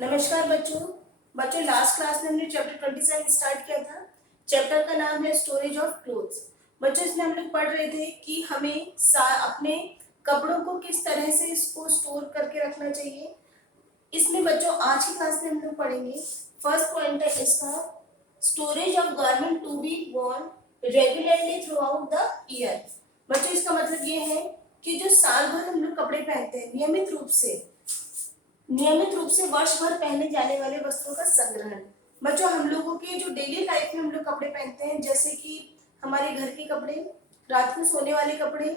नमस्कार बच्चों। Last class में हमने चैप्टर 27 स्टार्ट किया था। चैप्टर का नाम है स्टोरेज ऑफ क्लोथ्स। बच्चों इसमें हम लोग पढ़ रहे थे कि हमें अपने कपड़ों को किस तरह से इसको स्टोर करके रखना चाहिए। इसमें बच्चों आज की क्लास में हम लोग पढ़ेंगे। फर्स्ट पॉइंट है इसका, storage of garment to be worn regularly throughout the year. बच्चों इसका मतलब ये है कि जो साल भर हम लोग कपड़े पहनते हैं नियमित रूप से वर्ष भर पहने जाने वाले वस्त्रों का संग्रहण। बच्चों हम लोगों के जो डेली लाइफ में हम लोग कपड़े पहनते हैं, जैसे कि हमारे घर के कपड़े, रात को सोने वाले कपड़े,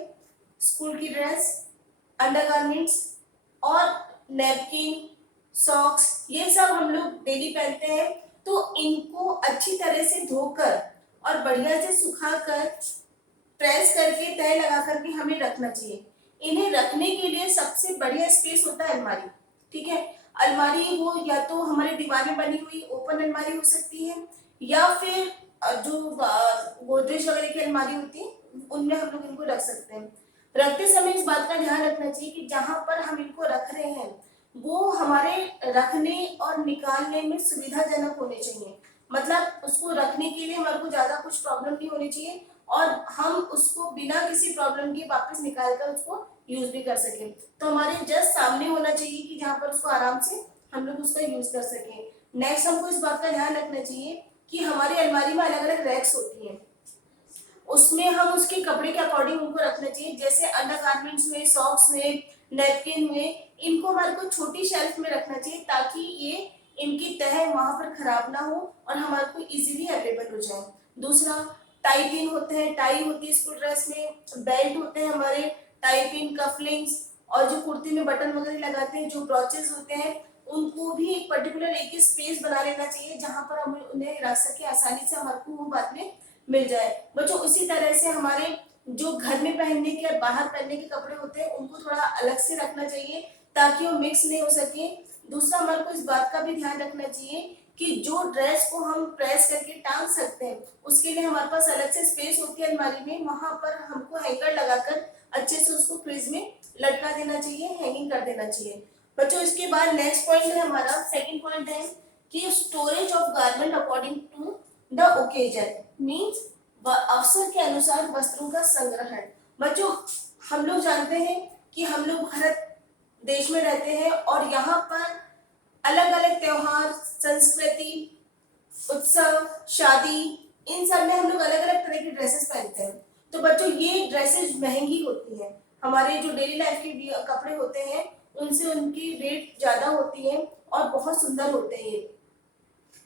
स्कूल की ड्रेस, अंडरगारमेंट्स और नैपकिन, सॉक्स, ये सब हम लोग डेली पहनते हैं। तो इनको अच्छी तरह से धोकर और बढ़िया से सुखाकर प्रेस करके तय लगा करके हमें रखना चाहिए। इन्हें रखने के लिए सबसे बढ़िया स्पेस होता है अलमारी। ठीक है, अलमारी वो या तो हमारे दीवार में बनी हुई ओपन अलमारी हो सकती है, या फिर जो गोदरेज वगैरह की अलमारी होती है उनमें हम लोग इनको रख सकते हैं। रखते समय इस बात का ध्यान रखना चाहिए कि जहां पर हम इनको रख रहे हैं वो हमारे रखने और निकालने में सुविधाजनक होने चाहिए। मतलब उसको रखने के लिए हमारे को ज्यादा कुछ प्रॉब्लम नहीं होनी चाहिए और हम उसको बिना किसी प्रॉब्लम के वापस निकाल कर उसको यूज भी कर सके। तो हमारे जस्ट सामने होना चाहिए कि जहाँ पर उसको आराम से हम लोग उसका यूज कर सके। नेक्स्ट हमको इस बात का ध्यान रखना चाहिए कि हमारी अलमारी में अलग अलग रैक्स होती हैं, उसमें हम उसके कपड़े के अकॉर्डिंग उनको रखना चाहिए। जैसे अंडरगारमेंट्स हुए, सॉक्स हुए, नैपकिन हुए, इनको हमारे को छोटी शेल्फ में रखना चाहिए ताकि ये इनकी तह वहां पर खराब ना हो और हमारे को इजीली अवेलेबल हो जाए। दूसरा, टाई पिन होते हैं, टाई होती है स्कूल ड्रेस में, बेल्ट होते हैं हमारे, टाई पिन, कफलिंग्स, और जो कुर्ती में बटन वगैरह लगाते हैं, जो ब्रॉचेस होते हैं, उनको भी एक पर्टिकुलर एक स्पेस बना लेना चाहिए जहां पर हम उन्हें रख सके आसानी से, हमारे को वो बाद में मिल जाए। बच्चों उसी तरह से हमारे जो घर में पहनने के और बाहर पहनने के कपड़े होते हैं उनको थोड़ा अलग से रखना चाहिए ताकि वो मिक्स नहीं हो सके। दूसरा, हमारे को इस बात का भी ध्यान रखना चाहिए कि जो ड्रेस को हम प्रेस करके टांग सकते हैं उसके लिए हमारे पास अलग से स्पेस होती है अलमारी में, वहां पर हमको हैंगर लगाकर अच्छे से उसको फ्रिज में लटका देना चाहिए, हैंगिंग कर देना चाहिए। बच्चों इसके बाद नेक्स्ट पॉइंट है हमारा, सेकंड पॉइंट है कि storage of garment according to the occasion means अवसर के अनुसार वस्त्रों का संग्रहण। बच्चों हम लोग जानते हैं कि हम लोग भारत देश में रहते हैं और यहाँ पर अलग अलग त्योहार, संस्कृति, उत्सव, शादी, इन सब में हम लोग अलग अलग तरह की ड्रेसेस पहनते हैं। तो बच्चों ये ड्रेसेस महंगी होती हैं, हमारे जो डेली लाइफ के कपड़े होते हैं उनसे उनकी रेट ज्यादा होती है और बहुत सुंदर होते हैं ये।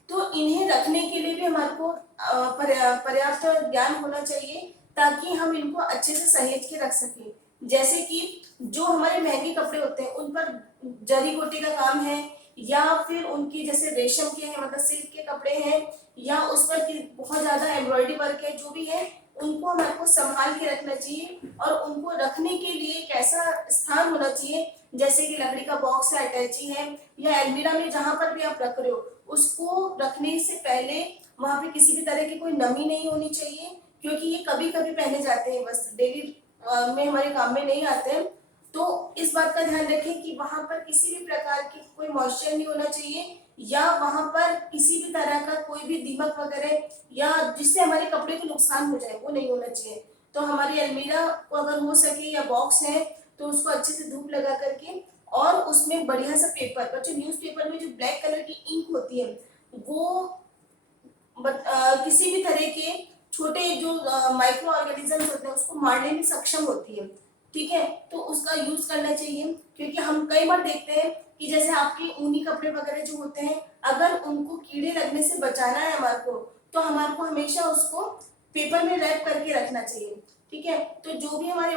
तो इन्हें रखने के लिए भी हमारे को पर्याप्त ज्ञान होना चाहिए ताकि हम इनको अच्छे से सहेज के रख सकें। जैसे कि जो हमारे महंगे कपड़े होते हैं उन पर जरी गोटी का काम है, या फिर उनकी जैसे रेशम के हैं, मतलब सिल्क के कपड़े हैं, या उस पर बहुत ज्यादा एम्ब्रॉयडरी वर्क है, जो भी है उनको हमारे को संभाल के रखना चाहिए। और उनको रखने के लिए एक ऐसा स्थान होना चाहिए जैसे कि लकड़ी का बॉक्स है, अटैची है, या अलमीरा में जहां पर भी आप रख रहे हो उसको रखने से पहले वहां पे किसी भी तरह की कोई नमी नहीं होनी चाहिए, क्योंकि ये कभी कभी पहने जाते हैं, बस डेली में हमारे काम में नहीं आते हैं। तो इस बात का ध्यान रखें कि वहां पर किसी भी प्रकार की कोई मॉइस्चर नहीं होना चाहिए, या वहां पर किसी भी तरह का कोई भी दीमक वगैरह या जिससे हमारे कपड़े को नुकसान हो जाए वो नहीं होना चाहिए। तो हमारी अलमीरा को अगर हो सके या बॉक्स है तो उसको अच्छे से धूप लगा करके और उसमें बढ़िया सा पेपर, बच्चों न्यूज़पेपर में जो ब्लैक कलर की इंक होती है वो किसी भी तरह के छोटे जो माइक्रो ऑर्गेनिजम्स होते हैं उसको मारने में सक्षम होती है। ठीक है, तो उसका यूज करना चाहिए, क्योंकि हम कई बार देखते हैं कि जैसे आपके ऊनी कपड़े वगैरह जो होते हैं अगर उनको कीड़े लगने से बचाना है हमारे को, तो हमारे को हमेशा उसको पेपर में रैप करके रखना चाहिए। ठीक है, तो जो भी हमारे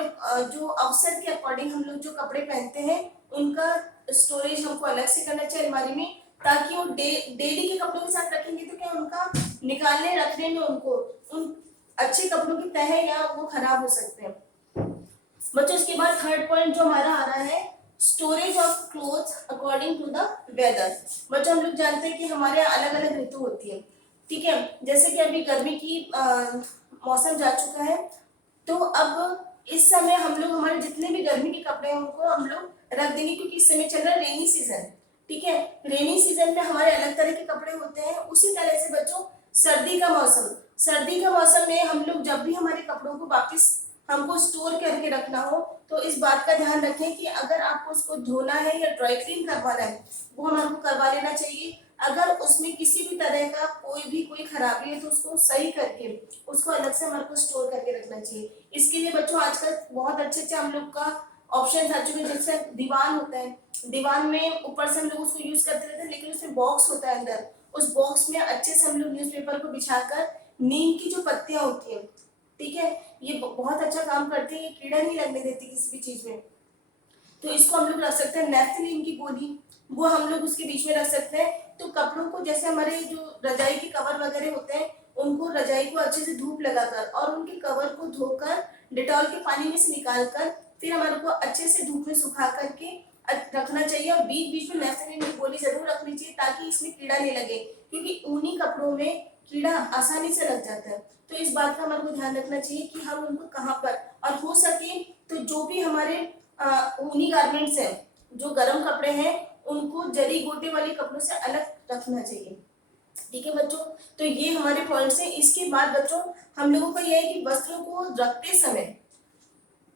जो अवसर के अकॉर्डिंग हम लोग जो कपड़े पहनते हैं उनका स्टोरेज हमको अलग से करना चाहिए अलमारी में, ताकि वो डेली के कपड़ों के साथ रखेंगे तो क्या उनका निकालने रखने में उनको उन अच्छे कपड़ों की तह या वो खराब हो सकते हैं। बच्चों इसके बाद थर्ड पॉइंट जो हमारा आ रहा है, storage of clothes according to the weather. बच्चों हम लोग जानते हैं कि हमारे अलग अलग ऋतु होती है। ठीक है, जैसे कि अभी गर्मी की मौसम जा चुका है, तो अब इस समय हम लोग हमारे जितने भी गर्मी के कपड़े हैं उनको हम लोग रख देंगे, क्योंकि इस समय चल रहा है रेनी सीजन। ठीक है। रेनी सीजन में हमारे अलग तरह के कपड़े होते हैं। उसी तरह से बच्चों सर्दी का मौसम में हम लोग जब भी हमारे कपड़ों को वापस हमको स्टोर करके रखना हो तो इस बात का ध्यान रखें कि अगर आपको उसको धोना है या ड्राई क्लीन करवाना है वो हमारे को करवा लेना चाहिए। अगर उसमें किसी भी तरह का कोई खराबी है तो उसको सही करके उसको अलग से हमारे को स्टोर करके रखना चाहिए। इसके लिए बच्चों आजकल बहुत अच्छे अच्छे हम लोग का ऑप्शन आ चुके हैं, जैसे दीवान होता है। दीवान में ऊपर से हम लोग उसको यूज करते रहते हैं, लेकिन उसमें बॉक्स होता है अंदर। उस बॉक्स में अच्छे से हम लोग न्यूज़पेपर को बिछाकर नीम की जो पत्तियां होती है, ठीक है, ये बहुत अच्छा काम करती है। ये कीड़ा नहीं लगने देती किसी भी चीज में। तो इसको हम लोग रख सकते हैं। नेफ्थलीन की गोली वो हम लोग उसके बीच में रख सकते हैं। तो कपड़ों को जैसे हमारे जो रजाई के कवर वगैरह होते हैं उनको रजाई को अच्छे से धूप लगाकर और उनके कवर को धोकर डेटॉल के पानी में से निकालकर फिर हमारे को अच्छे से धूप में सुखा करके रखना चाहिए। और बीच बीच में नेफ्थलीन की गोली जरूर रखनी चाहिए ताकि इसमें कीड़ा नहीं लगे, क्योंकि ऊनी कपड़ों में कीड़ा आसानी से लग जाता है। तो इस बात का हमारे को ध्यान रखना चाहिए कि हम उनको कहाँ पर, और हो सके तो जो भी हमारे ऊनी गारमेंट्स हैं, जो गर्म कपड़े हैं, उनको जरी गोटे वाले कपड़ों से अलग रखना चाहिए। ठीक है बच्चों, तो ये हमारे पॉइंट्स हैं। इसके बाद बच्चों हम लोगों का यह है कि वस्त्रों को रखते समय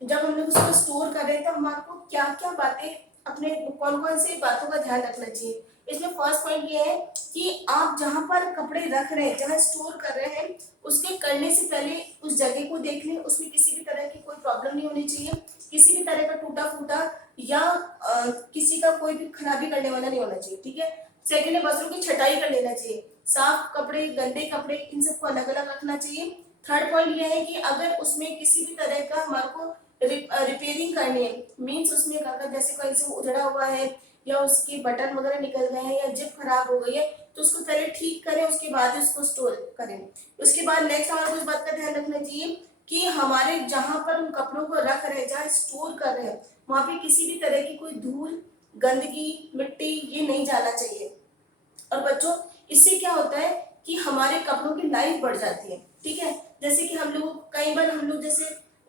जब हम लोग उसको स्टोर कर रहे हैं तो हमारे को क्या क्या बातें अपने कौन कौन सी बातों का ध्यान रखना चाहिए। इसमें फर्स्ट पॉइंट ये है कि आप जहां पर कपड़े रख रहे हैं, जहां स्टोर कर रहे हैं, उसके करने से पहले उस जगह को देख लें। उसमें किसी भी तरह की कोई प्रॉब्लम नहीं होनी चाहिए, किसी भी तरह का टूटा फूटा या किसी का कोई भी खराबी करने वाला नहीं होना चाहिए। ठीक है। सेकेंड है, वस्त्रों की छटाई कर लेना चाहिए। साफ कपड़े, गंदे कपड़े, इन सबको अलग अलग रखना चाहिए। थर्ड पॉइंट ये है कि अगर उसमें किसी भी तरह का हमारे को रिपेयरिंग करनी है, मीन्स उसमें अगर जैसे कहीं से उजड़ा हुआ है या उसके बटन वगैरह निकल गए हैं या जिप खराब हो गई है तो उसको पहले ठीक करें, उसके बाद उसको स्टोर करें। उसके बाद नेक्स्ट हमारे को इस बात का ध्यान रखना चाहिए कि हमारे जहां पर हम कपड़ों को रख रहे हैं, जहाँ स्टोर कर रहे हैं, वहां पे किसी भी तरह की कोई धूल, गंदगी, मिट्टी ये नहीं जाना चाहिए। और बच्चों इससे क्या होता है कि हमारे कपड़ों की लाइफ बढ़ जाती है। ठीक है। जैसे कि हम लोग कई बार हम लोग जैसे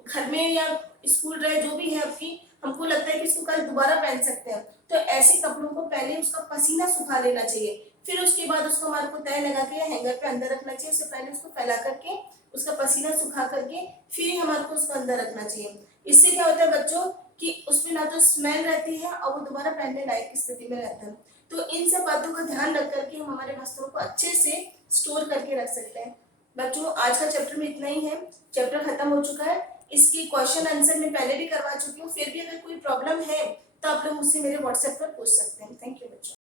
घर में या स्कूल रहे जो भी है आपकी, हमको लगता है कि इसको कल दोबारा पहन सकते हैं, तो ऐसे कपड़ों को पहले उसका पसीना सुखा लेना चाहिए। फिर उसके बाद उसको हमारे को तय लगा के या हैंगर पे अंदर रखना चाहिए। उससे पहले उसको फैला करके उसका पसीना सुखा करके फिर ही हमारे को उसको अंदर रखना चाहिए। इससे क्या होता है बच्चों कि उसमें ना तो स्मेल रहती है और वो दोबारा पहनने लायक की स्थिति में रहता है। तो इन सब बातों का ध्यान रख करके हम हमारे वस्त्रों को अच्छे से स्टोर करके रख सकते हैं। बच्चों आज का चैप्टर में इतना ही है। चैप्टर खत्म हो चुका है। इसकी क्वेश्चन आंसर मैं पहले भी करवा चुकी हूँ। फिर भी अगर कोई प्रॉब्लम है तो आप लोग मुझसे मेरे व्हाट्सएप पर पूछ सकते हैं। थैंक यू बच्चों।